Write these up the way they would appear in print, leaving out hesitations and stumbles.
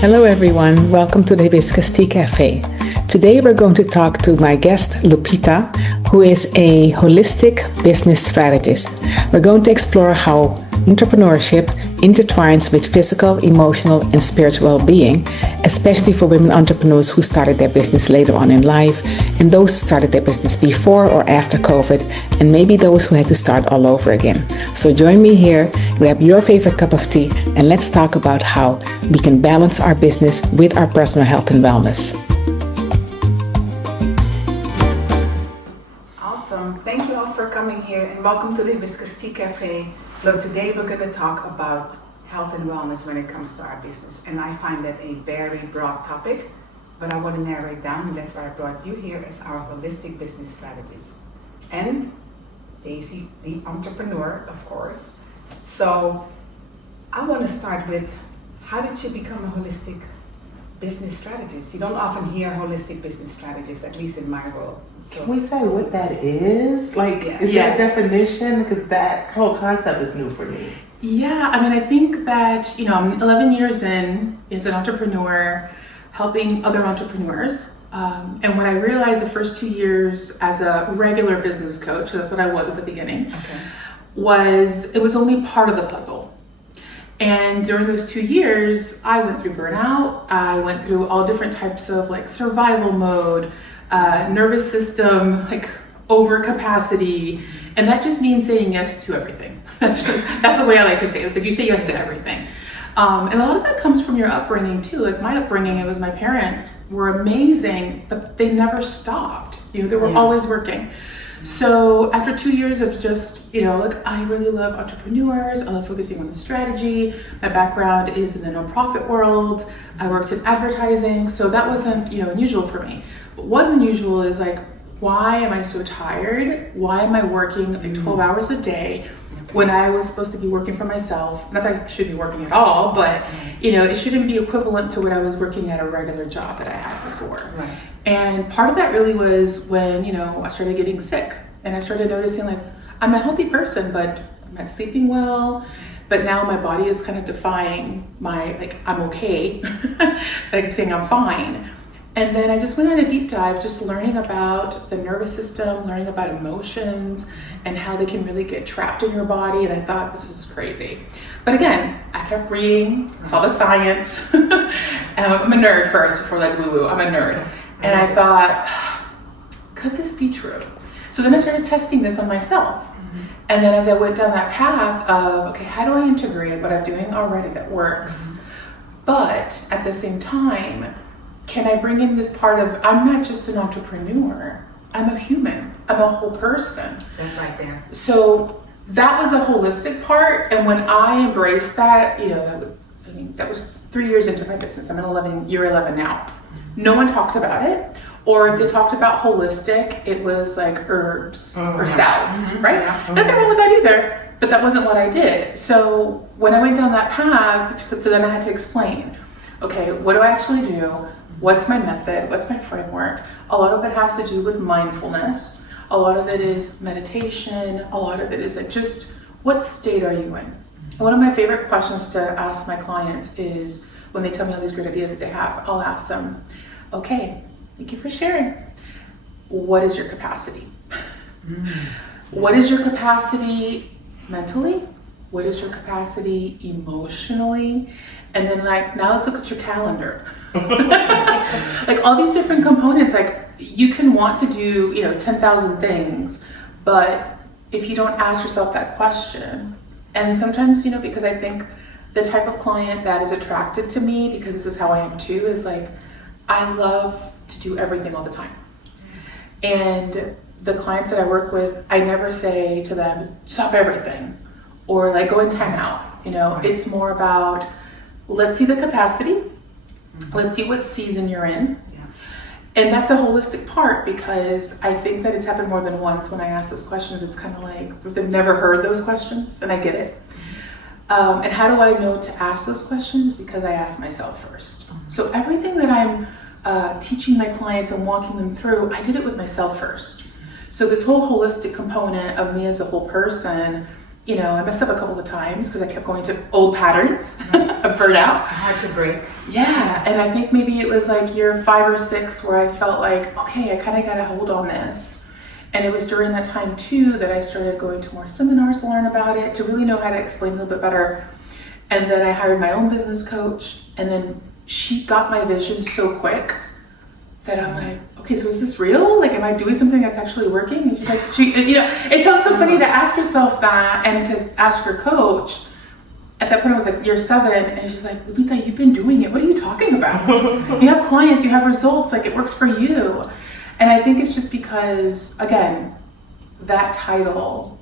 Hello everyone, welcome to the Hibiscus Tea Cafe. Today we're going to talk to my guest Lupita, who is a holistic business strategist. We're going to explore how entrepreneurship intertwines with physical, emotional, and spiritual well-being, especially for women entrepreneurs who started their business later on in life, and those who started their business before or after COVID, and maybe those who had to start all over again. So join me here, grab your favorite cup of tea, and let's talk about how we can balance our business with our personal health and wellness. Awesome. Thank you all for coming here, and welcome to the Hibiscus Tea Cafe. So today we're going to talk about health and wellness when it comes to our business. And I find that a very broad topic, but I want to narrow it down. And that's why I brought you here as our holistic business strategist. And Daisy, the entrepreneur, of course. So I want to start with, how did you become a holistic business strategist? You don't often hear holistic business strategist, at least in my world. So, can we say what that is? Like, is there a definition? Because that whole concept is new for me. Yeah, I mean, I think that, I'm 11 years in as an entrepreneur, helping other entrepreneurs. And what I realized the first 2 years as a regular business coach, that's what I was at the beginning, was it was only part of the puzzle. And during those 2 years, I went through burnout. I went through all different types of like survival mode, nervous system, like overcapacity. And that just means saying yes to everything. That's the way I like to say it. It's like you say yes to everything. And a lot of that comes from your upbringing too. Like my upbringing, it was my parents were amazing, but they never stopped. They were always working. So after 2 years of just, I really love entrepreneurs. I love focusing on the strategy. My background is in the nonprofit world. I worked in advertising. So that wasn't, unusual for me. What was unusual is like, why am I so tired? Why am I working like 12 hours a day when I was supposed to be working for myself? Not that I should be working at all, but it shouldn't be equivalent to what I was working at a regular job that I had before. Right. And part of that really was when, I started getting sick and I started noticing like, I'm a healthy person, but I'm not sleeping well. But now my body is kind of defying my, like, I'm okay. Like I'm saying I'm fine. And then I just went on a deep dive, just learning about the nervous system, learning about emotions and how they can really get trapped in your body. And I thought, this is crazy. But again, I kept reading, saw the science. I'm a nerd first before like woo-woo, I'm a nerd. And I thought, could this be true? So then I started testing this on myself. And then as I went down that path of, okay, how do I integrate what I'm doing already that works? But at the same time, can I bring in this part of, I'm not just an entrepreneur, I'm a human, I'm a whole person. That's right there. So that was the holistic part. And when I embraced that, that was 3 years into my business. I'm in year 11 now. No one talked about it. Or if they talked about holistic, it was like herbs or salves, right? Nothing wrong with that either, but that wasn't what I did. So when I went down that path, so then I had to explain, okay, what do I actually do? What's my method? What's my framework? A lot of it has to do with mindfulness. A lot of it is meditation. A lot of it is like just, what state are you in? One of my favorite questions to ask my clients is when they tell me all these great ideas that they have, I'll ask them, okay, thank you for sharing. What is your capacity? What is your capacity mentally? What is your capacity emotionally? And then now let's look at your calendar. Like all these different components, like you can want to do, 10,000 things, but if you don't ask yourself that question, and sometimes, because I think the type of client that is attracted to me, because this is how I am too, is like, I love to do everything all the time. And the clients that I work with, I never say to them, stop everything, or like go in timeout. It's more about, let's see the capacity. Let's see what season you're in. And that's the holistic part, because I think that it's happened more than once when I ask those questions. It's kind of like, if they've never heard those questions, and I get it. And how do I know to ask those questions? Because I ask myself first. So everything that I'm teaching my clients and walking them through, I did it with myself first. So this whole holistic component of me as a whole person I messed up a couple of times because I kept going to old patterns of burnout. Hard to break. Yeah, and I think maybe it was like year 5 or 6 where I felt like, okay, I kind of got a hold on this. And it was during that time too that I started going to more seminars to learn about it, to really know how to explain a little bit better. And then I hired my own business coach, and then she got my vision so quick that I'm like, okay, so is this real? Like, am I doing something that's actually working? And she's like, it sounds so funny to ask yourself that and to ask your coach. At that point, I was like, year 7, and she's like, Ludmilla, you've been doing it. What are you talking about? You have clients, you have results, like it works for you. And I think it's just because, again, that title,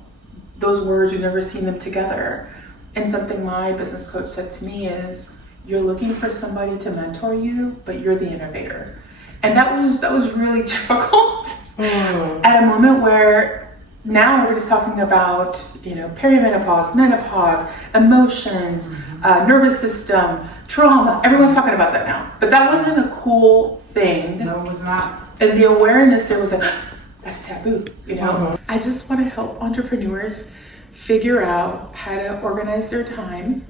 those words, you've never seen them together. And something my business coach said to me is, you're looking for somebody to mentor you, but you're the innovator. And that was really difficult at a moment where now everybody's talking about, perimenopause, menopause, emotions, nervous system, trauma. Everyone's talking about that now. But that wasn't a cool thing. No, it was not. And the awareness there was like, that's taboo, I just want to help entrepreneurs figure out how to organize their time,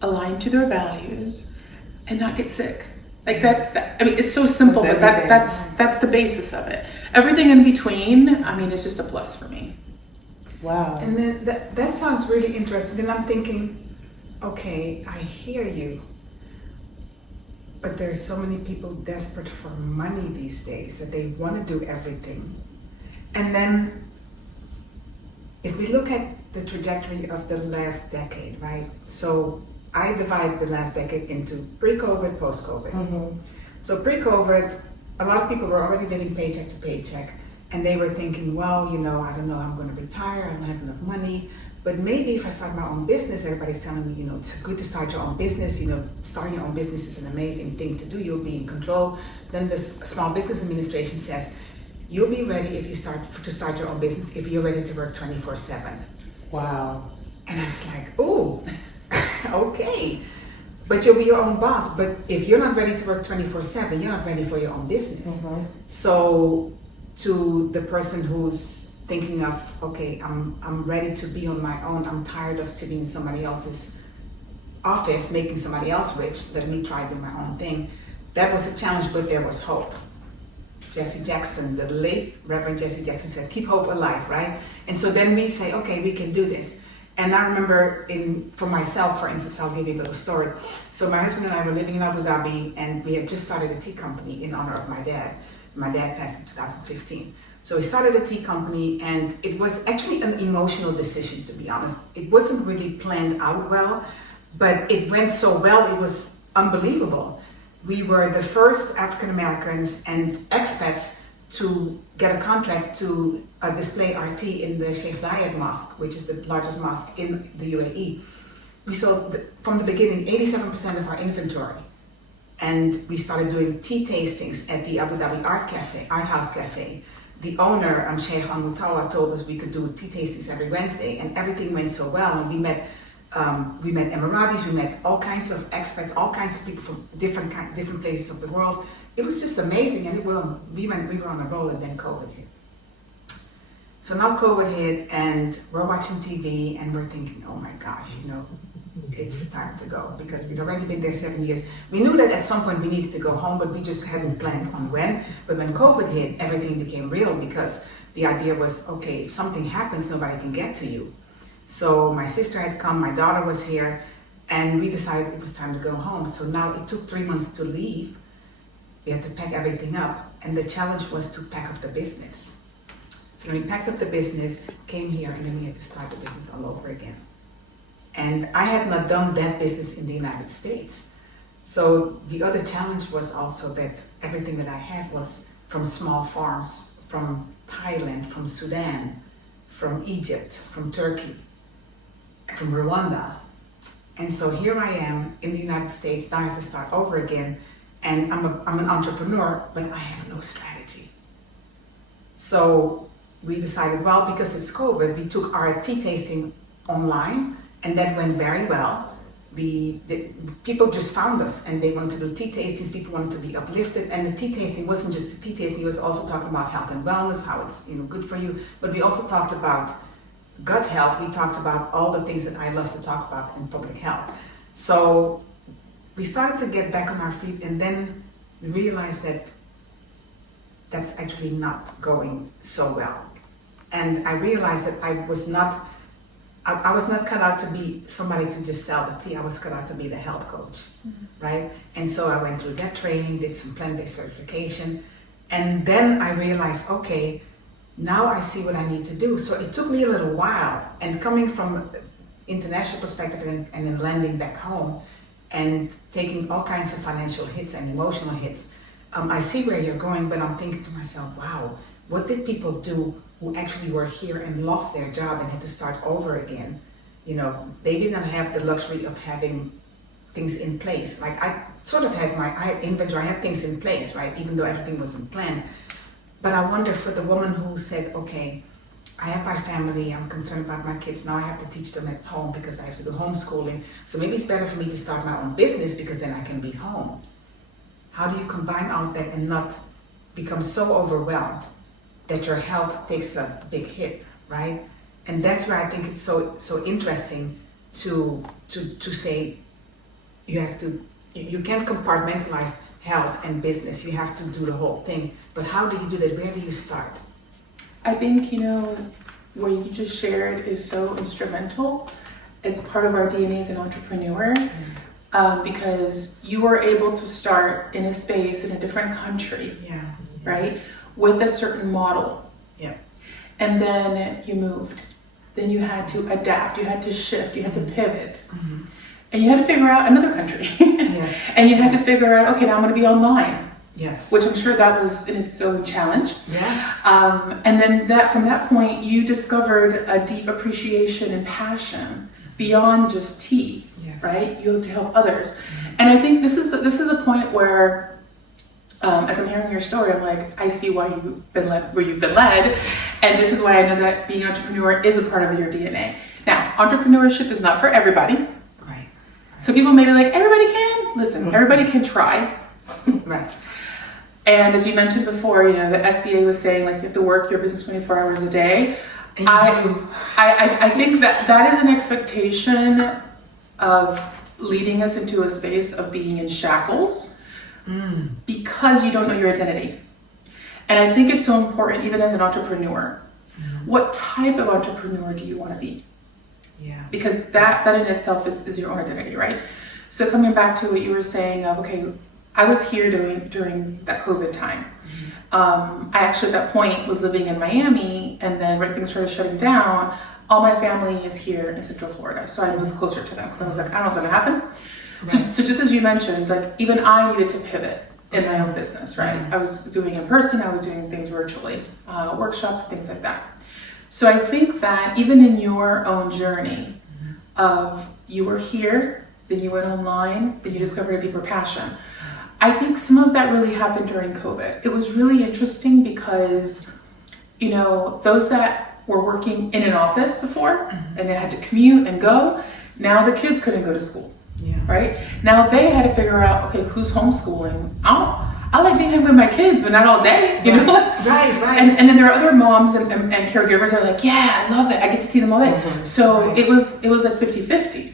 align to their values, and not get sick. Like it's so simple, but that's the basis of it. Everything in between, it's just a plus for me. Wow. And then that sounds really interesting. Then I'm thinking, okay, I hear you, but there's so many people desperate for money these days that they want to do everything. And then if we look at the trajectory of the last decade, right? So I divide the last decade into pre-COVID, post-COVID. So pre-COVID, a lot of people were already living paycheck to paycheck, and they were thinking, well, I don't know, I'm going to retire, I don't have enough money, but maybe if I start my own business, everybody's telling me, it's good to start your own business, starting your own business is an amazing thing to do, you'll be in control. Then the Small Business Administration says, you'll be ready if you to start your own business if you're ready to work 24/7. Wow. And I was like, oh, okay. But you'll be your own boss. But if you're not ready to work 24/7, you're not ready for your own business. So to the person who's thinking of, okay, I'm ready to be on my own. I'm tired of sitting in somebody else's office, making somebody else rich. Let me try doing my own thing. That was a challenge, but there was hope. Jesse Jackson, the late Reverend Jesse Jackson said, keep hope alive, right? And so then we say, okay, we can do this. And I remember for myself, for instance, I'll give you a little story. So my husband and I were living in Abu Dhabi, and we had just started a tea company in honor of my dad. My dad passed in 2015. So we started a tea company, and it was actually an emotional decision, to be honest. It wasn't really planned out well, but it went so well, it was unbelievable. We were the first African Americans and expats to get a contract to display our tea in the Sheikh Zayed Mosque, which is the largest mosque in the UAE. We sold, from the beginning, 87% of our inventory. And we started doing tea tastings at the Abu Dhabi Art House Cafe. The owner, Sheikh Al-Mutawa, told us we could do tea tastings every Wednesday, and everything went so well. And we met Emiratis, we met all kinds of expats, all kinds of people from different places of the world. It was just amazing, and we were on a roll, and then COVID hit. So now COVID hit, and we're watching TV, and we're thinking, oh my gosh, it's time to go, because we'd already been there 7 years. We knew that at some point we needed to go home, but we just hadn't planned on when. But when COVID hit, everything became real, because the idea was, okay, if something happens, nobody can get to you. So my sister had come, my daughter was here, and we decided it was time to go home. So now it took 3 months to leave. We had to pack everything up, and the challenge was to pack up the business. So when we packed up the business, came here, and then we had to start the business all over again. And I had not done that business in the United States. So the other challenge was also that everything that I had was from small farms, from Thailand, from Sudan, from Egypt, from Turkey, from Rwanda. And so here I am in the United States, now I have to start over again. And I'm an entrepreneur, but I have no strategy. So we decided, well, because it's COVID, we took our tea tasting online, and that went very well. People just found us, and they wanted to do tea tastings, people wanted to be uplifted, and the tea tasting wasn't just a tea tasting, it was also talking about health and wellness, how it's good for you, but we also talked about gut health, we talked about all the things that I love to talk about in public health. So we started to get back on our feet, and then we realized that that's actually not going so well. And I realized that I was not cut out to be somebody to just sell the tea. I was cut out to be the health coach, right? And so I went through that training, did some plant-based certification, and then I realized, okay, now I see what I need to do. So it took me a little while, and coming from international perspective and then landing back home and taking all kinds of financial hits and emotional hits, I see where you're going, but I'm thinking to myself, wow, what did people do who actually were here and lost their job and had to start over again? You know, they didn't have the luxury of having things in place. Like I sort of had I had things in place, right? Even though everything wasn't planned. But I wonder for the woman who said, okay, I have my family, I'm concerned about my kids, now I have to teach them at home because I have to do homeschooling. So maybe it's better for me to start my own business because then I can be home. How do you combine all that and not become so overwhelmed that your health takes a big hit, right? And that's where I think it's so interesting to say you can't compartmentalize health and business. You have to do the whole thing. But how do you do that? Where do you start? I think, what you just shared is so instrumental. It's part of our DNA as an entrepreneur. Because you were able to start in a space in a different country, right, with a certain model. Yeah. And then you moved. Then you had to adapt, you had to shift, you had to pivot. And you had to figure out another country. Yes. And you had to figure out, okay, now I'm going to be online. Yes. Which I'm sure that was in its own challenge. Yes. And then from that point, you discovered a deep appreciation and passion beyond just tea. Yes. Right? You have to help others. And I think this is a point where, as I'm hearing your story, I'm like, I see why you've been led where you've been led. And this is why I know that being an entrepreneur is a part of your DNA. Now, entrepreneurship is not for everybody. Right. So people may be like, everybody can? Listen, everybody can try. Right. And as you mentioned before, the SBA was saying like you have to work your business 24 hours a day. And I think that is an expectation of leading us into a space of being in shackles because you don't know your identity. And I think it's so important, even as an entrepreneur, what type of entrepreneur do you want to be? Yeah. Because that in itself is your own identity, right? So coming back to what you were saying of, okay, I was here during that COVID time. I actually at that point was living in Miami, and then when things started shutting down, all my family is here in Central Florida. So I moved closer to them because I was like, I don't know what's going to happen. Right. So just as you mentioned, like even I needed to pivot in my own business, right? I was doing in person, I was doing things virtually, workshops, things like that. So I think that even in your own journey of you were here, then you went online, then you discovered a deeper passion. I think some of that really happened during COVID. It was really interesting because, those that were working in an office before and they had to commute and go, now the kids couldn't go to school, right? Now they had to figure out, okay, who's homeschooling? I like being home with my kids, but not all day, you know? Right. And then there are other moms and caregivers that are like, yeah, I love it. I get to see them all day. So it was like 50-50.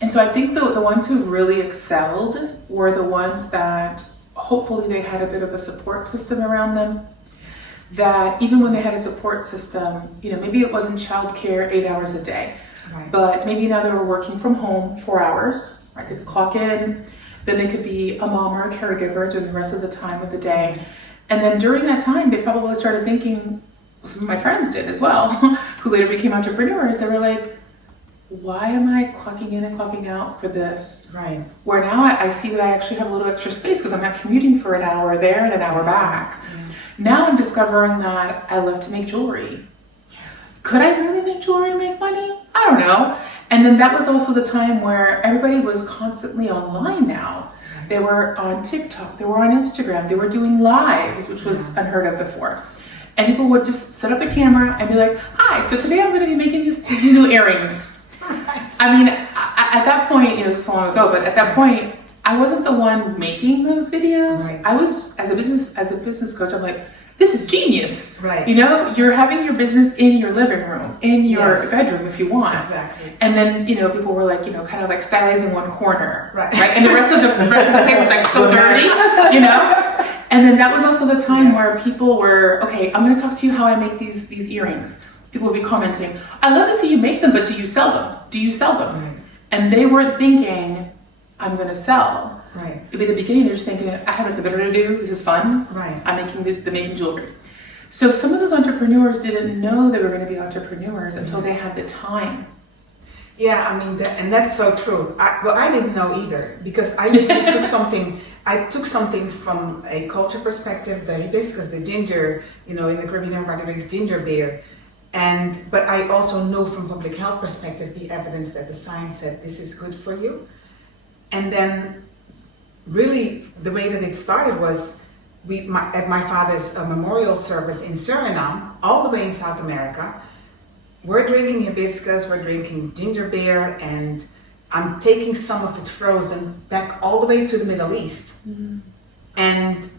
And so I think the ones who really excelled were the ones that hopefully they had a bit of a support system around them. That even when they had a support system, maybe it wasn't childcare 8 hours a day, but maybe now they were working from home 4 hours, right? They could clock in, then they could be a mom or a caregiver during the rest of the time of the day. And then during that time, they probably started thinking, some of my friends did as well, who later became entrepreneurs. They were like, why am I clocking in and clocking out for this? Right. Where now I see that I actually have a little extra space because I'm not commuting for an hour there and an hour back. Now I'm discovering that I love to make jewelry. Could I really make jewelry and make money? I don't know. And then that was also the time where everybody was constantly online now. They were on TikTok, they were on Instagram, they were doing lives, which was unheard of before. And people would just set up their camera and be like, hi, so today I'm going to be making these new earrings. I mean, at that point, it was so long ago, but at that point, I wasn't the one making those videos. I was, as a business coach, I'm like, this is genius. Right. You know, you're having your business in your living room, in your Yes. bedroom if you want. Exactly. And then, you know, people were like, you know, kind of like stylizing one corner. Right. And the rest of the place was like so dirty, you know? And then that was also the time where people were, okay, I'm going to talk to you how I make these earrings. People would be commenting, I love to see you make them, but do you sell them? Do you sell them? Right. And they weren't thinking, I'm going to sell. Right. In the beginning, they're just thinking, I have nothing better to do. This is fun. Right. I'm making the making jewelry. So some of those entrepreneurs didn't know they were going to be entrepreneurs until they had the time. Yeah, I mean, and that's so true. I didn't know either, because I literally took something from a culture perspective, the hibiscus, the ginger, you know, in the Caribbean everybody drinks ginger beer. But I also know from public health perspective, the evidence that the science said this is good for you. And then really the way that it started was at my father's memorial service in Suriname, all the way in South America. We're drinking hibiscus, we're drinking ginger beer, and I'm taking some of it frozen back all the way to the Middle East. Mm-hmm. And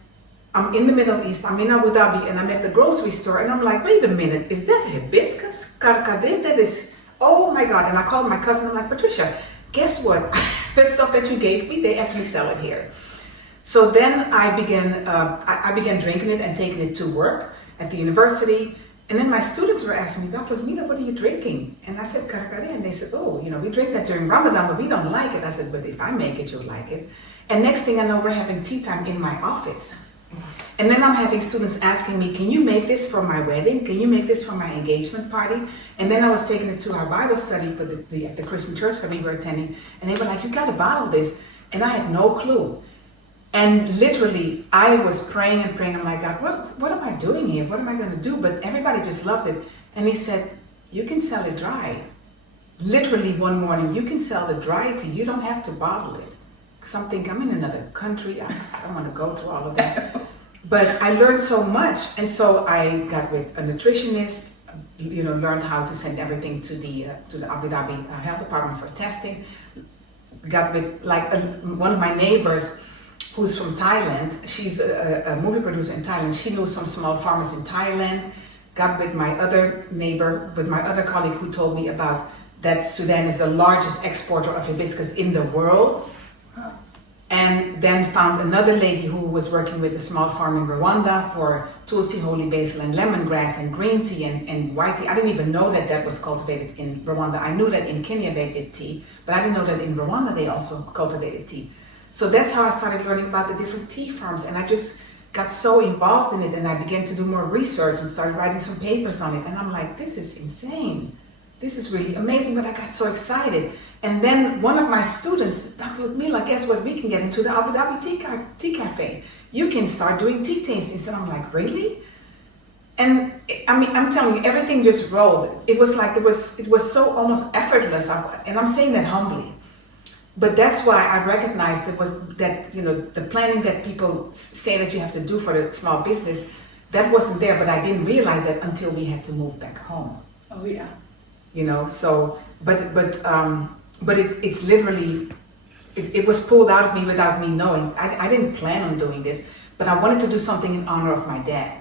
I'm in the Middle East, I'm in Abu Dhabi, and I'm at the grocery store, and I'm like, wait a minute, is that hibiscus? Carcade? That is, oh my God. And I called my cousin, I'm like, Patricia, guess what? The stuff that you gave me, they actually sell it here. So then I began drinking it and taking it to work at the university. And then my students were asking me, Dr. Ludmilla, what are you drinking? And I said, Carcade. And they said, oh, you know, we drink that during Ramadan, but we don't like it. I said, but if I make it, you'll like it. And next thing I know, we're having tea time in my office. And then I'm having students asking me, can you make this for my wedding? Can you make this for my engagement party? And then I was taking it to our Bible study for the Christian church that we were attending. And they were like, you got to bottle this. And I had no clue. And literally, I was praying and praying. I'm like, God, what am I doing here? What am I going to do? But everybody just loved it. And he said, you can sell it dry. Literally one morning, you can sell the dry tea. You don't have to bottle it. Because I'm thinking, I'm in another country. I don't want to go through all of that. But I learned so much. And so I got with a nutritionist, you know, learned how to send everything to the Abu Dhabi health department for testing. Got with one of my neighbors, who's from Thailand. She's a movie producer in Thailand. She knows some small farmers in Thailand. Got with my other neighbor, with my other colleague who told me about that Sudan is the largest exporter of hibiscus in the world. Wow. And then found another lady who was working with a small farm in Rwanda for tulsi, holy basil, and lemongrass, and green tea, and white tea. I didn't even know that was cultivated in Rwanda. I knew that in Kenya they did tea, but I didn't know that in Rwanda they also cultivated tea. So that's how I started learning about the different tea farms, and I just got so involved in it, and I began to do more research and started writing some papers on it. And I'm like, this is insane. This is really amazing, but I got so excited. And then one of my students, Dr. Ludmilla, guess what? We can get into the Abu Dhabi Tea Cafe. You can start doing tea tastings. And I'm like, really? And I mean, I'm telling you, everything just rolled. It was like, it was so almost effortless. And I'm saying that humbly. But that's why I recognized that, you know, the planning that people say that you have to do for the small business, that wasn't there, but I didn't realize that until we had to move back home. Oh yeah. You know, so, but it's literally, it was pulled out of me without me knowing. I didn't plan on doing this, but I wanted to do something in honor of my dad.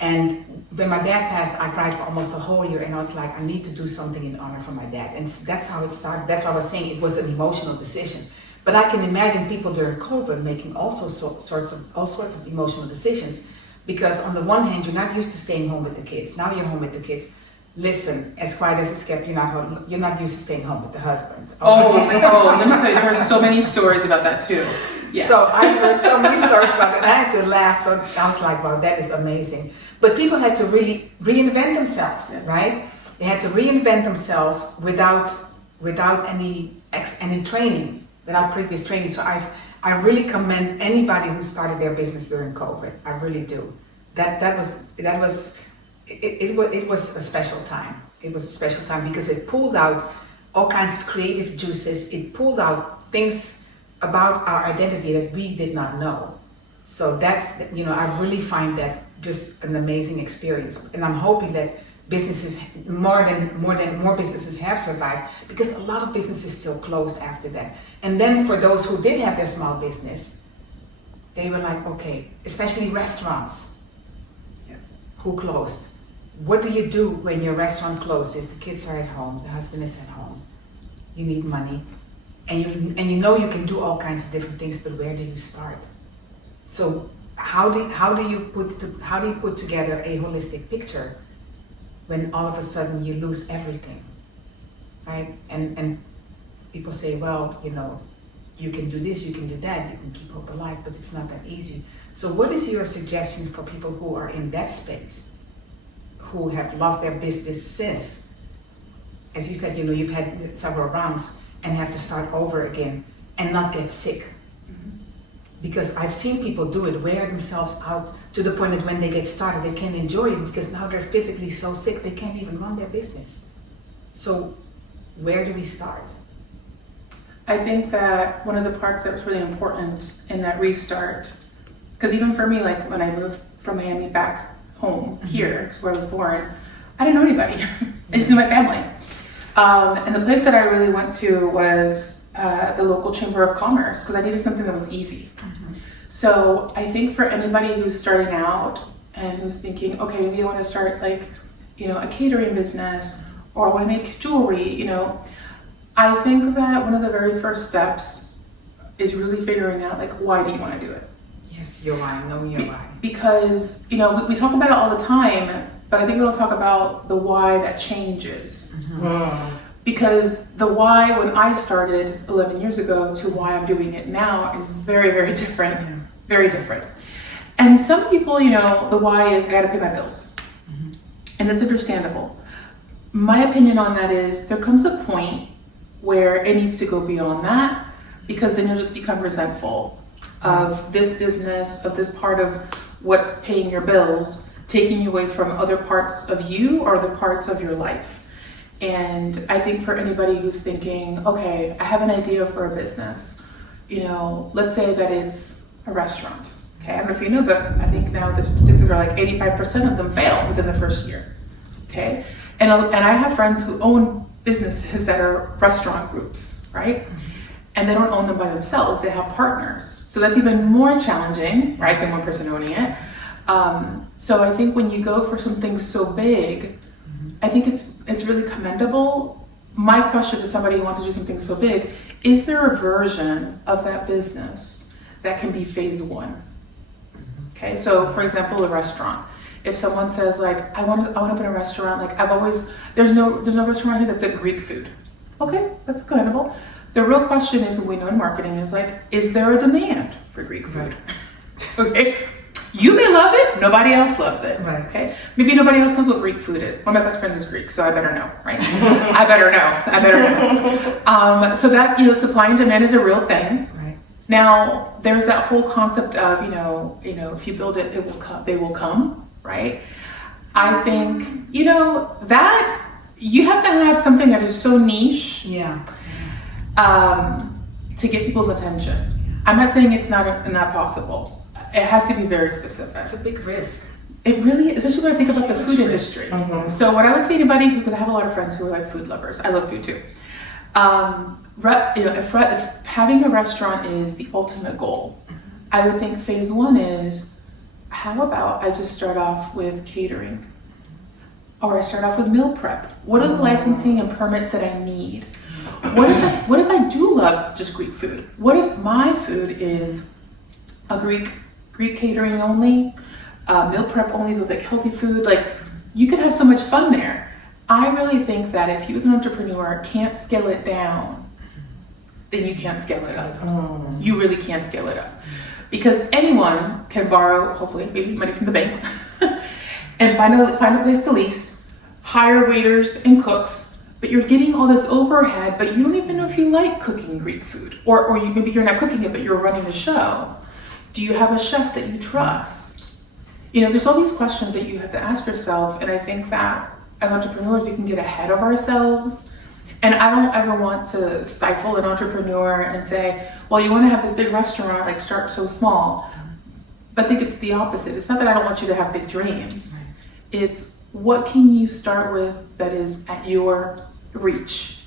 And when my dad passed, I cried for almost a whole year, and I was like, I need to do something in honor for my dad. And that's how it started. That's why I was saying it was an emotional decision. But I can imagine people during COVID making also sorts of emotional decisions, because on the one hand, you're not used to staying home with the kids. Now you're home with the kids. Listen, as quiet as it's kept, you're not used to staying home with the husband. Oh, let me tell you, there are so many stories about that too. Yeah. So I've heard so many stories about it, and I had to laugh. So I was like, wow, that is amazing. But people had to really reinvent themselves, yes. Right? They had to reinvent themselves without any training, without previous training. So I really commend anybody who started their business during COVID. I really do. It was a special time. It was a special time because it pulled out all kinds of creative juices. It pulled out things about our identity that we did not know. So that's, you know, I really find that just an amazing experience. And I'm hoping that businesses, more businesses have survived, because a lot of businesses still closed after that. And then for those who did have their small business, they were like, okay, especially restaurants. who closed. What do you do when your restaurant closes? The kids are at home, the husband is at home. You need money, and you know you can do all kinds of different things, but where do you start? So how do you put together a holistic picture when all of a sudden you lose everything, right? And people say, well, you know, you can do this, you can do that, you can keep hope alive, but it's not that easy. So what is your suggestion for people who are in that space, who have lost their businesses? As you said, you know, you've had several rounds and have to start over again and not get sick. Because I've seen people do it, wear themselves out to the point that when they get started, they can't enjoy it because now they're physically so sick, they can't even run their business. So where do we start? I think that one of the parts that was really important in that restart, because even for me, like when I moved from Miami back home here, to where I was born, I didn't know anybody. I just knew my family. And the place that I really went to was the local chamber of commerce, because I needed something that was easy. So I think for anybody who's starting out and who's thinking, okay, maybe I want to start like, you know, a catering business, or I want to make jewelry, you know, I think that one of the very first steps is really figuring out, like, why do you want to do it? Yes, your why, know your why. Because, you know, we talk about it all the time, but I think we don't talk about the why that changes. Because the why when I started 11 years ago to why I'm doing it now is very, very different. Very different. And some people, you know, the why is I gotta pay my bills. And that's understandable. My opinion on that is there comes a point where it needs to go beyond that, because then you'll just become resentful of this business, of this part of what's paying your bills, taking you away from other parts of you or other parts of your life. And I think for anybody who's thinking, okay, I have an idea for a business, you know, let's say that it's a restaurant. Okay, I don't know if you know, but I think now the statistics are like 85% of them fail within the first year. Okay, and I have friends who own businesses that are restaurant groups, right? And they don't own them by themselves, they have partners. So that's even more challenging, right, than one person owning it. So I think when you go for something so big, I think it's really commendable. My question to somebody who wants to do something so big, is there a version of that business that can be phase one? Okay, so for example, a restaurant. If someone says like, I want to open a restaurant, like there's no restaurant here that's a Greek food. Okay, that's commendable. The real question is, what we know in marketing is like, is there a demand for Greek food? Okay, you may love it, nobody else loves it. Right. Okay, maybe nobody else knows what Greek food is. One of my best friends is Greek, so I better know, right? I better know. So that, you know, supply and demand is a real thing. Right. Now, there's that whole concept of, you know, if you build it, it will come. They will come, right? I think, you know, that you have to have something that is so niche, to get people's attention. I'm not saying it's not possible. It has to be very specific. It's a big risk. It really, especially when I think about the food industry. So what I would say to anybody because I have a lot of friends who are like food lovers. I love food too. You know, if having a restaurant is the ultimate goal, I would think phase one is, how about I just start off with catering? Or I start off with meal prep. What are the licensing and permits that I need? What if I do love just Greek food? What if my food is a Greek catering only, meal prep only with like healthy food? Like, you could have so much fun there. I really think that if you as an entrepreneur can't scale it down, then you can't scale it up. You really can't scale it up. Because anyone can borrow, hopefully, maybe money from the bank, and find a place to lease, hire waiters and cooks, but you're getting all this overhead, but you don't even know if you like cooking Greek food. Or maybe you're not cooking it, but you're running the show. Do you have a chef that you trust? You know, there's all these questions that you have to ask yourself, and I think that as entrepreneurs, we can get ahead of ourselves. And I don't ever want to stifle an entrepreneur and say, well, you want to have this big restaurant, like start so small. But I think it's the opposite. It's not that I don't want you to have big dreams. It's what can you start with that is at your reach,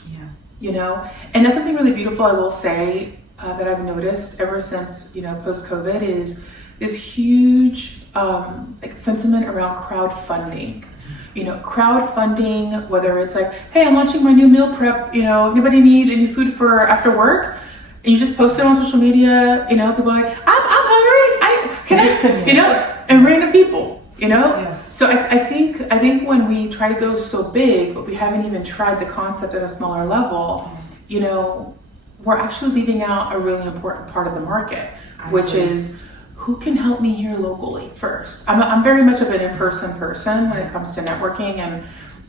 you know? And that's something really beautiful I will say that I've noticed ever since, you know, post-COVID is this huge like sentiment around crowdfunding. You know, crowdfunding, whether it's like, hey, I'm launching my new meal prep, you know, anybody need any food for after work? And you just post it on social media, you know, people are like, I'm hungry, you know, and random people, you know? Yes. So I think when we try to go so big, but we haven't even tried the concept at a smaller level, you know, we're actually leaving out a really important part of the market, which is who can help me here locally first. I'm very much of an in-person person when it comes to networking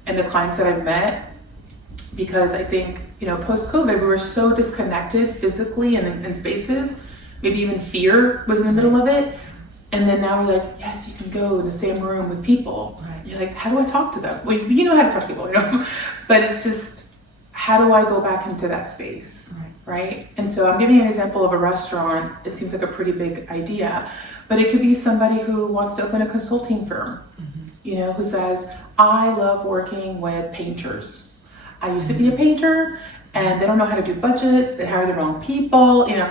and the clients that I've met, because I think, you know, post-COVID, we were so disconnected physically and in spaces, maybe even fear was in the middle of it. And then now we're like, yes, you can go in the same room with people. Right. You're like, how do I talk to them? Well, you know how to talk to people, you know, but it's just, how do I go back into that space? Right? And so I'm giving an example of a restaurant. It seems like a pretty big idea, but it could be somebody who wants to open a consulting firm, you know, who says, I love working with painters. I used to be a painter and they don't know how to do budgets. They hire the wrong people. You know,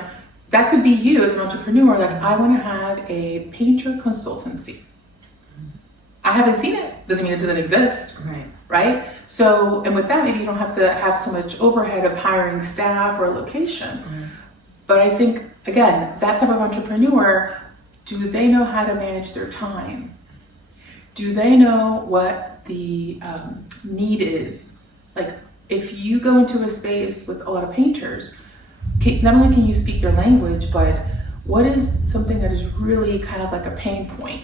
that could be you as an entrepreneur. Like, I want to have a painter consultancy. I haven't seen it. Doesn't mean it doesn't exist. Right? So, and with that, maybe you don't have to have so much overhead of hiring staff or location. But I think, again, that type of entrepreneur, do they know how to manage their time? Do they know what the need is? Like, if you go into a space with a lot of painters, not only can you speak their language, but what is something that is really kind of like a pain point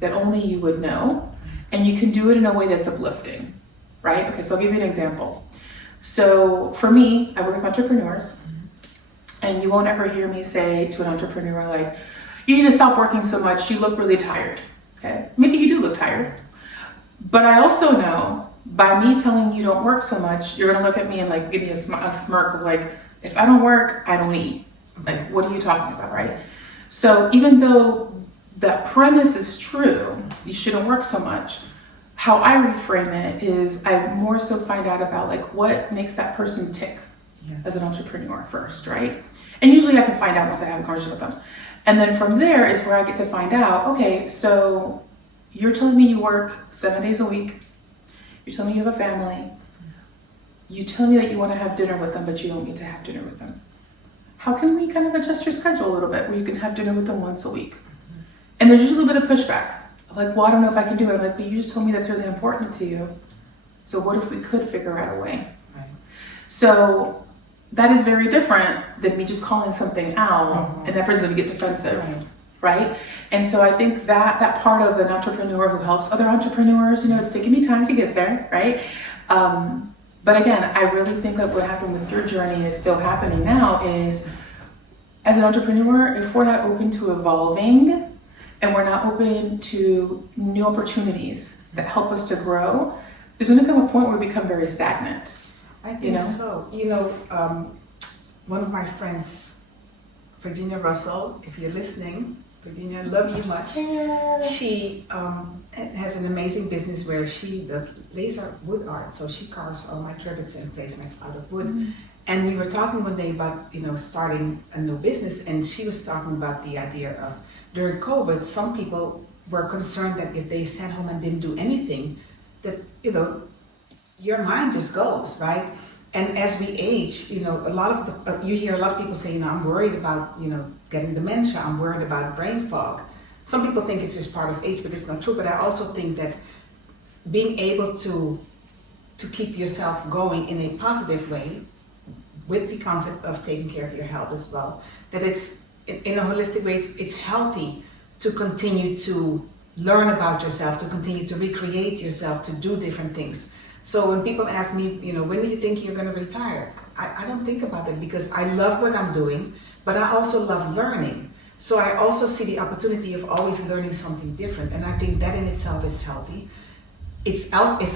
that only you would know? And you can do it in a way that's uplifting. Right? Okay, so I'll give you an example. So for me, I work with entrepreneurs, and you won't ever hear me say to an entrepreneur, like, you need to stop working so much, you look really tired. Okay, maybe you do look tired, but I also know by me telling you don't work so much, you're gonna look at me and like give me a smirk of like, if I don't work, I don't eat. Like, what are you talking about, right? So even though that premise is true, you shouldn't work so much, how I reframe it is I more so find out about like what makes that person tick as an entrepreneur first, right? And usually I can find out once I have a conversation with them. And then from there is where I get to find out, okay, so you're telling me you work 7 days a week. You're telling me you have a family. You tell me that you want to have dinner with them, but you don't get to have dinner with them. How can we kind of adjust your schedule a little bit where you can have dinner with them once a week? And there's usually a little bit of pushback. Like, well, I don't know if I can do it. I'm like, but you just told me that's really important to you. So what if we could figure out a way? So that is very different than me just calling something out and that person's gonna get defensive, right? And so I think that part of an entrepreneur who helps other entrepreneurs, you know, it's taking me time to get there, right? But again, I really think that what happened with your journey and is still happening now is, as an entrepreneur, if we're not open to evolving, and we're not open to new opportunities that help us to grow, there's going to come a point where we become very stagnant. I think so. You know, one of my friends, Virginia Russell, if you're listening, Virginia, I love you much. She has an amazing business where she does laser wood art. So she carves all my trivets and placemats out of wood. And we were talking one day about, you know, starting a new business, and she was talking about the idea of, during COVID, some people were concerned that if they sat home and didn't do anything, that, you know, your mind just goes, right? And as we age, you know, a lot of you hear a lot of people say, you know, I'm worried about, you know, getting dementia, I'm worried about brain fog. Some people think it's just part of age, but it's not true. But I also think that being able to keep yourself going in a positive way, with the concept of taking care of your health as well, that it's, in a holistic way, it's healthy to continue to learn about yourself, to continue to recreate yourself, to do different things. So when people ask me, you know, when do you think you're going to retire? I don't think about that, because I love what I'm doing, but I also love learning. So I also see the opportunity of always learning something different. And I think that in itself is healthy. It's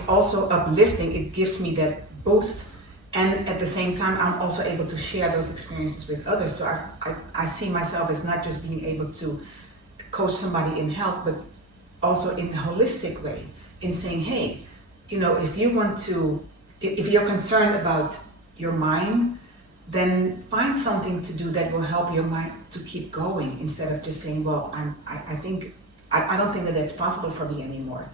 also uplifting. It gives me that boost. And at the same time, I'm also able to share those experiences with others. So I see myself as not just being able to coach somebody in health, but also in a holistic way, in saying, hey, you know, if you're concerned about your mind, then find something to do that will help your mind to keep going instead of just saying, well, I don't think that that's possible for me anymore.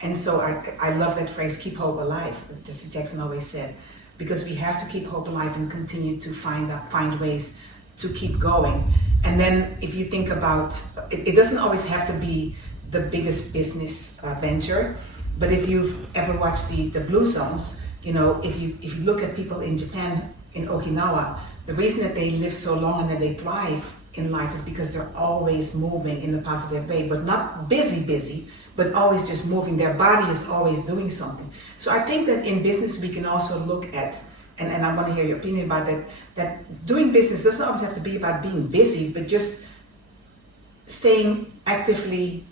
And so I love that phrase, keep hope alive, that Jesse Jackson always said, because we have to keep hope alive and continue to find ways to keep going. And then if you think about, it doesn't always have to be the biggest business venture, but if you've ever watched the Blue Zones, you know, if you look at people in Japan, in Okinawa, the reason that they live so long and that they thrive in life is because they're always moving in a positive way, but not busy, but always just moving. Their body is always doing something. So I think that in business we can also look at, and I want to hear your opinion about that doing business doesn't always have to be about being busy, but just staying actively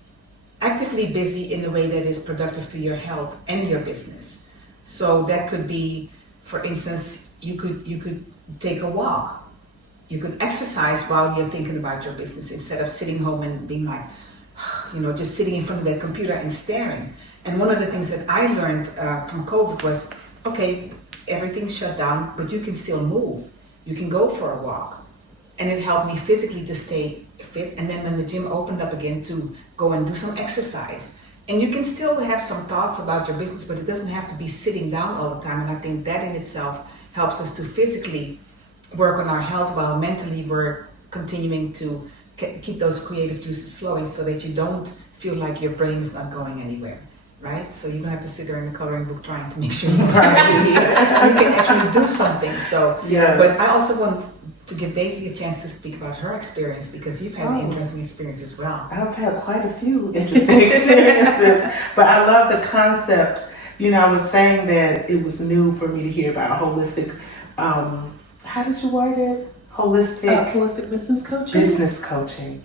busy in a way that is productive to your health and your business. So that could be, for instance, you could take a walk. You could exercise while you're thinking about your business instead of sitting home and being like, you know, just sitting in front of that computer and staring. And one of the things that I learned from COVID was, okay, everything's shut down, but you can still move. You can go for a walk. And it helped me physically to stay fit. And then when the gym opened up again, to go and do some exercise. And you can still have some thoughts about your business, but it doesn't have to be sitting down all the time. And I think that in itself helps us to physically work on our health while mentally we're continuing to keep those creative juices flowing so that you don't feel like your brain is not going anywhere, right? So you don't have to sit there in the coloring book trying to make sure you can actually do something. So, yes. But I also want to give Daisy a chance to speak about her experience, because you've had an interesting experience as well. I've had quite a few interesting experiences, but I love the concept. You know, I was saying that it was new for me to hear about holistic, how did you word it? Holistic business coaching. Business coaching.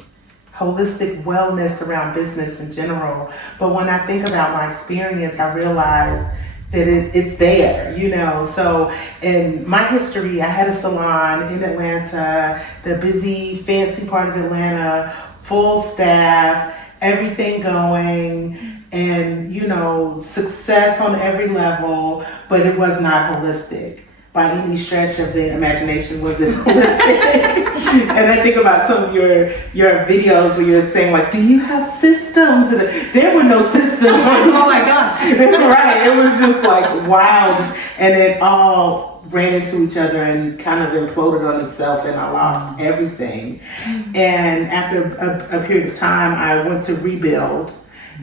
Holistic wellness around business in general. But when I think about my experience, I realize that it's there, you know. So in my history, I had a salon in Atlanta, the busy, fancy part of Atlanta, full staff, everything going, and, you know, success on every level, but it was not holistic. By any stretch of the imagination, was it holistic? And I think about some of your videos where you're saying, like, do you have systems? And there were no systems. Oh my gosh. Right, it was just like wild. And it all ran into each other and kind of imploded on itself, and I lost everything. And after a period of time, I went to rebuild.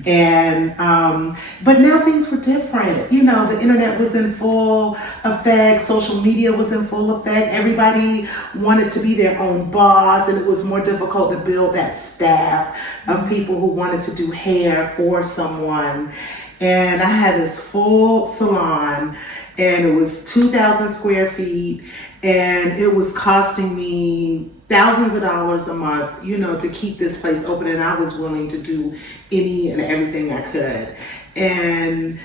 And but now things were different. You know, the internet was in full effect, social media was in full effect, everybody wanted to be their own boss, and it was more difficult to build that staff of people who wanted to do hair for someone. And I had this full salon, and it was 2,000 square feet, and it was costing me thousands of dollars a month, you know, to keep this place open, and I was willing to do any and everything I could. And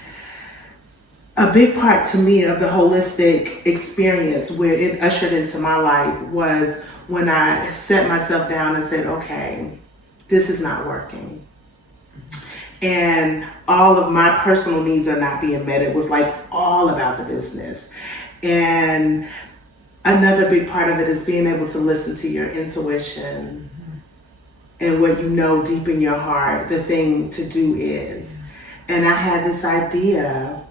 a big part to me of the holistic experience, where it ushered into my life, was when I set myself down and said, okay, this is not working. And all of my personal needs are not being met. It was like all about the business. And another big part of it is being able to listen to your intuition and what you know deep in your heart the thing to do is. And I had this idea,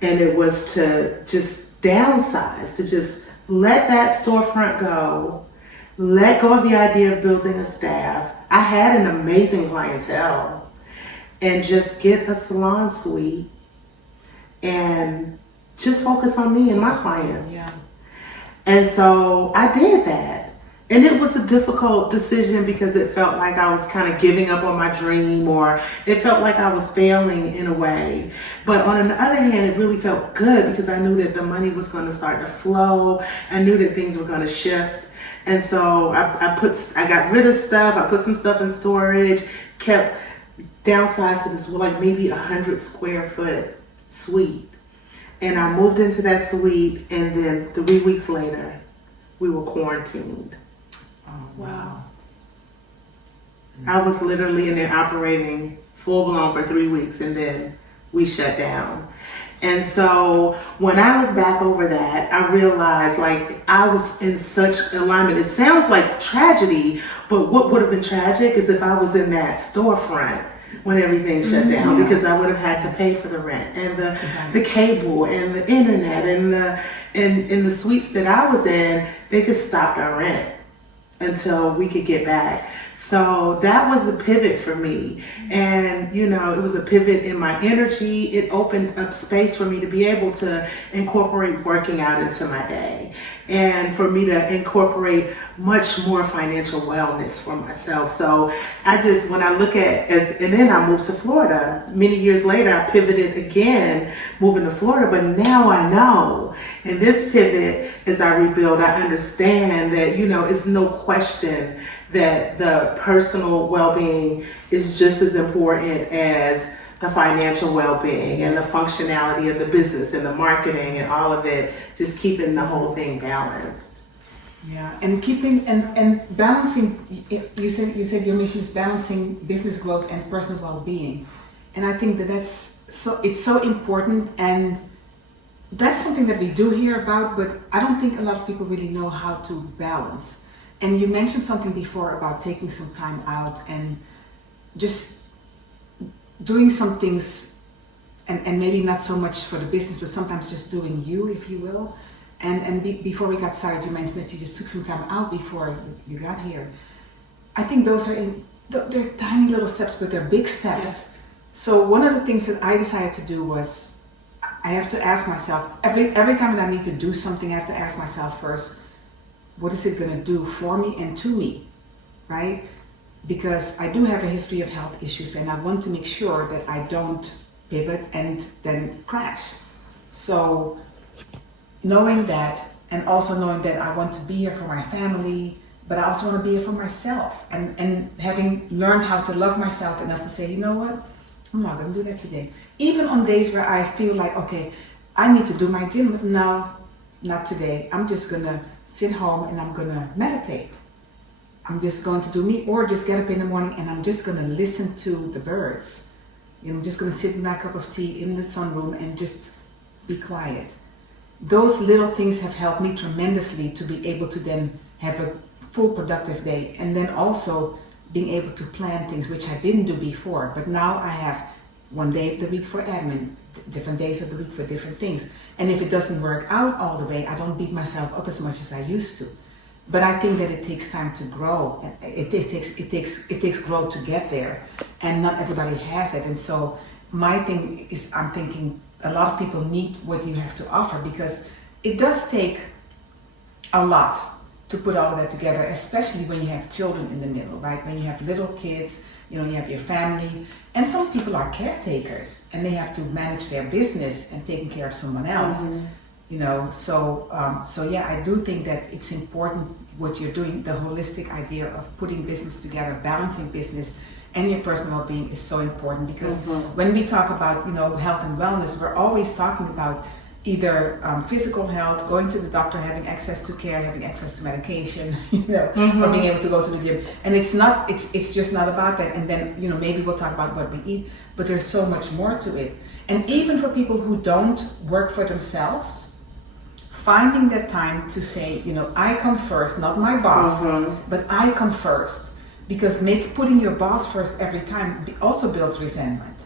and it was to just downsize, to just let that storefront go, let go of the idea of building a staff. I had an amazing clientele, and just get a salon suite and just focus on me and my clients. Yeah. And so I did that. And it was a difficult decision because it felt like I was kind of giving up on my dream, or it felt like I was failing in a way. But on the other hand, it really felt good because I knew that the money was going to start to flow. I knew that things were going to shift. And so I got rid of stuff. I put some stuff in storage, kept downsized to this like maybe 100 square foot suite. And I moved into that suite, and then 3 weeks later, we were quarantined. Oh, wow. I was literally in there operating full blown for 3 weeks, and then we shut down. And so when I look back over that, I realized like I was in such alignment. It sounds like tragedy, but what would have been tragic is if I was in that storefront when everything shut down, because I would have had to pay for the rent and the cable and the internet and the suites that I was in. They just stopped our rent until we could get back. So that was the pivot for me. And, you know, it was a pivot in my energy. It opened up space for me to be able to incorporate working out into my day and for me to incorporate much more financial wellness for myself. So I just, when I look at, and then I moved to Florida. Many years later, I pivoted again, moving to Florida, but now I know. And this pivot, as I rebuild, I understand that, you know, it's no question that the personal well-being is just as important as the financial well-being and the functionality of the business and the marketing and all of it, just keeping the whole thing balanced. Yeah, and keeping and balancing. You said your mission is balancing business growth and personal well-being, and I think it's so important, and that's something that we do hear about, but I don't think a lot of people really know how to balance. And you mentioned something before about taking some time out and just doing some things, and maybe not so much for the business, but sometimes just doing you, if you will. And before we got started, you mentioned that you just took some time out before you got here. I think those are they're tiny little steps, but they're big steps. Yes. So one of the things that I decided to do was I have to ask myself, every time that I need to do something, I have to ask myself first, what is it going to do for me and to me, right? Because I do have a history of health issues, and I want to make sure that I don't pivot and then crash. So knowing that, and also knowing that I want to be here for my family, but I also want to be here for myself, and having learned how to love myself enough to say, you know what, I'm not going to do that today. Even on days where I feel like, okay, I need to do my gym. No, not today. I'm just going to sit home and I'm going to meditate. I'm just going to do me, or just get up in the morning and I'm just going to listen to the birds. You know, I'm just going to sit with my cup of tea in the sunroom and just be quiet. Those little things have helped me tremendously to be able to then have a full productive day, and then also being able to plan things, which I didn't do before. But now I have one day of the week for admin, different days of the week for different things. And if it doesn't work out all the way, I don't beat myself up as much as I used to. But I think that it takes time to grow. It takes growth to get there, and not everybody has it. And so my thing is, I'm thinking a lot of people need what you have to offer, because it does take a lot to put all of that together, especially when you have children in the middle, right? When you have little kids, you know, you have your family, and some people are caretakers and they have to manage their business and taking care of someone else. Mm-hmm. You know, so yeah, I do think that it's important what you're doing. The holistic idea of putting business together, balancing business and your personal well-being is so important, because when we talk about, you know, health and wellness, we're always talking about either physical health, going to the doctor, having access to care, having access to medication, you know, or being able to go to the gym. And it's just not about that. And then, you know, maybe we'll talk about what we eat, but there's so much more to it. And even for people who don't work for themselves, finding that time to say, you know, I come first, not my boss, but I come first. Because putting your boss first every time also builds resentment,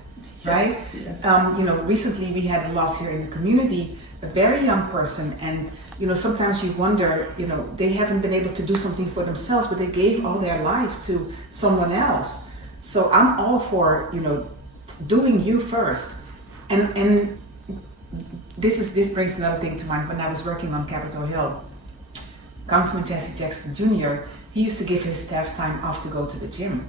right? Yes. You know, recently we had a loss here in the community, a very young person, and you know, sometimes you wonder, you know, they haven't been able to do something for themselves, but they gave all their life to someone else. So I'm all for, you know, doing you first. And this brings another thing to mind. When I was working on Capitol Hill, Congressman Jesse Jackson Jr., he used to give his staff time off to go to the gym.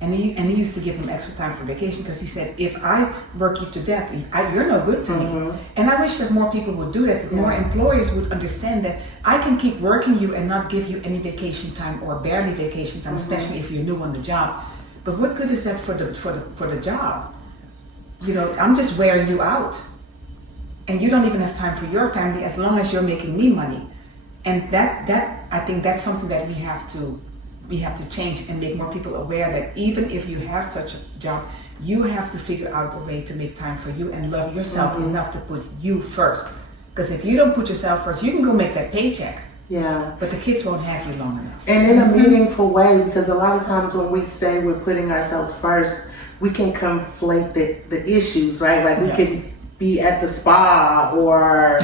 And he used to give them extra time for vacation, because he said, if I work you to death, you're no good to me. And I wish that more people would do that more employers would understand that I can keep working you and not give you any vacation time or barely vacation time, especially if you're new on the job. But what good is that for the job? You know, I'm just wearing you out. And you don't even have time for your family as long as you're making me money. And that I think that's something that we have to we have to change and make more people aware that even if you have such a job, you have to figure out a way to make time for you and love yourself enough to put you first. Because if you don't put yourself first, you can go make that paycheck. Yeah. But the kids won't have you long enough. And in a meaningful way, because a lot of times when we say we're putting ourselves first, we can conflate the issues, right? Like we could be at the spa or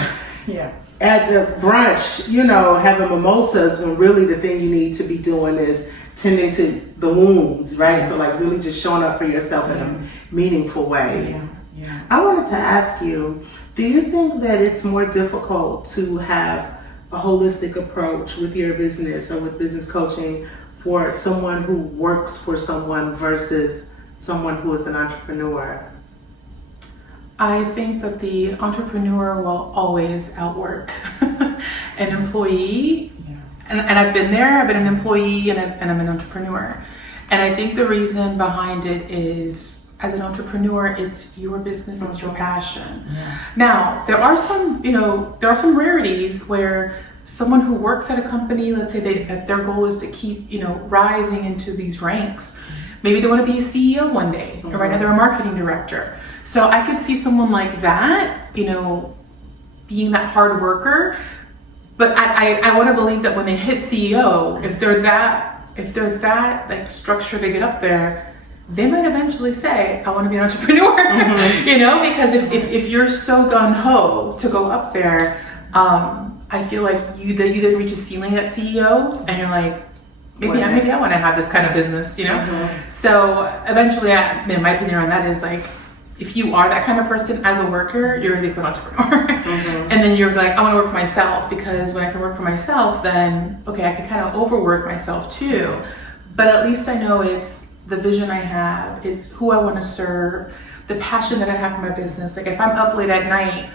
at the brunch, you know, having mimosas, when really the thing you need to be doing is tending to the wounds, right? So like really just showing up for yourself in a meaningful way. I wanted to ask you, do you think that it's more difficult to have a holistic approach with your business or with business coaching for someone who works for someone versus someone who is an entrepreneur? I think that the entrepreneur will always outwork an employee. And I've been there, I've been an employee and I'm an entrepreneur. And I think the reason behind it is, as an entrepreneur, it's your business, it's your passion. Now, there are some rarities where someone who works at a company, let's say their goal is to keep, rising into these ranks. Maybe they want to be a CEO one day, or right now they're a marketing director. So I could see someone like that, being that hard worker. But I want to believe that when they hit CEO, if they're that like structured to get up there, they might eventually say, I want to be an entrepreneur. Because if you're so gung-ho to go up there, I feel like you then reach a ceiling at CEO and you're like, maybe I want to have this kind of business, So eventually, my opinion on that is like, if you are that kind of person as a worker, you're going to be an entrepreneur. And then you're like, I want to work for myself, because when I can work for myself, then, okay, I can kind of overwork myself too. But at least I know it's the vision I have, it's who I want to serve, the passion that I have for my business. Like if I'm up late at night,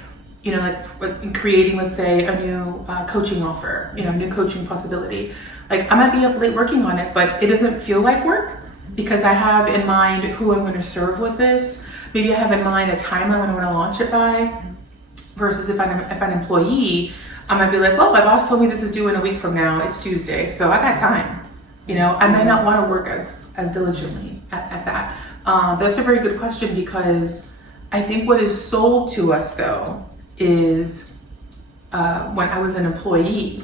like creating, let's say, a new coaching offer, a new coaching possibility. Like I might be up late working on it, but it doesn't feel like work because I have in mind who I'm going to serve with this. Maybe I have in mind a timeline when I want to launch it by, versus if I'm an employee, I might be like, well, my boss told me this is due in a week from now. It's Tuesday, so I got time. I may not want to work as diligently at that. But that's a very good question, because I think what is sold to us though is when I was an employee,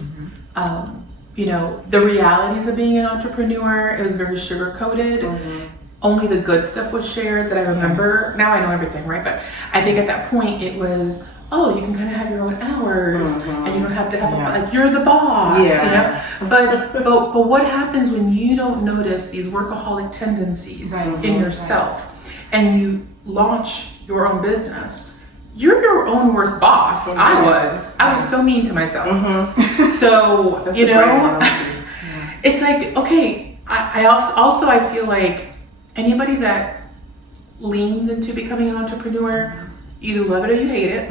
the realities of being an entrepreneur, it was very sugar-coated. Only the good stuff was shared that I remember. Now I know everything, right? But I think at that point it was, you can kind of have your own hours and you don't have to have like you're the boss, But what happens when you don't notice these workaholic tendencies in yourself and you launch your own business? You're your own worst boss. I was so mean to myself. So, it's like, okay, I also I feel like anybody that leans into becoming an entrepreneur, you either love it or you hate it.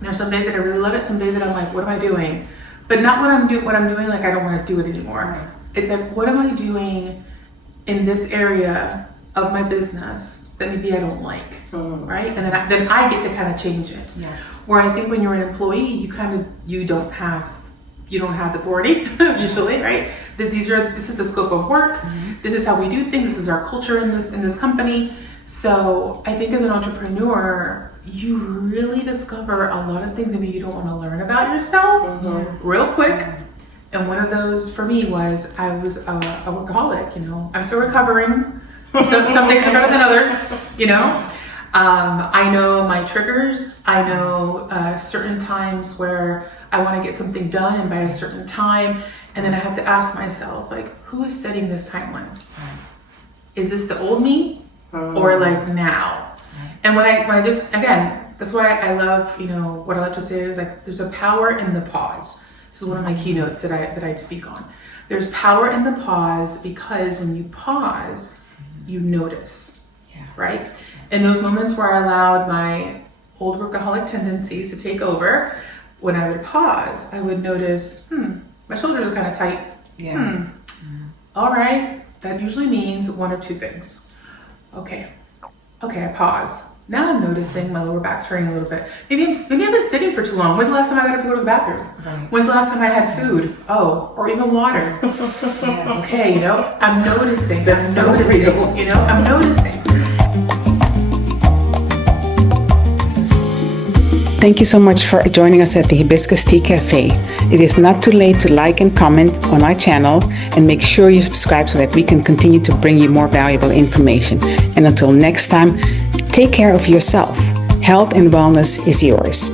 There's some days that I really love it, some days that I'm like, what am I doing? But not what I'm doing, like I don't want to do it anymore. It's like, what am I doing in this area of my business that maybe I don't like, right? And then I get to kind of change it. Where I think when you're an employee, you don't have authority usually, right? This is the scope of work. This is how we do things. This is our culture in this company. So I think as an entrepreneur, you really discover a lot of things maybe you don't want to learn about yourself real quick. And one of those for me was I was a workaholic. I'm still recovering. Some days are better than others. I know my triggers. I know certain times where I want to get something done and by a certain time, and then I have to ask myself, like, who is setting this timeline? Is this the old me or like now? And when I just, again, that's why I love, what I like to say is like, there's a power in the pause. This is one of my keynotes that I speak on. There's power in the pause, because when you pause, you notice, right? In those moments where I allowed my old workaholic tendencies to take over, when I would pause, I would notice, my shoulders are kind of tight. All right, that usually means one or two things. Okay, I pause. Now I'm noticing my lower back's hurting a little bit. Maybe I've been sitting for too long. When's the last time I got up to go to the bathroom? Right. When's the last time I had food? Oh, or even water. Okay, you know, I'm noticing. That's so real. You know, I'm noticing. Thank you so much for joining us at the Hibiscus Tea Cafe. It is not too late to like and comment on our channel, and make sure you subscribe so that we can continue to bring you more valuable information. And until next time, take care of yourself. Health and wellness is yours.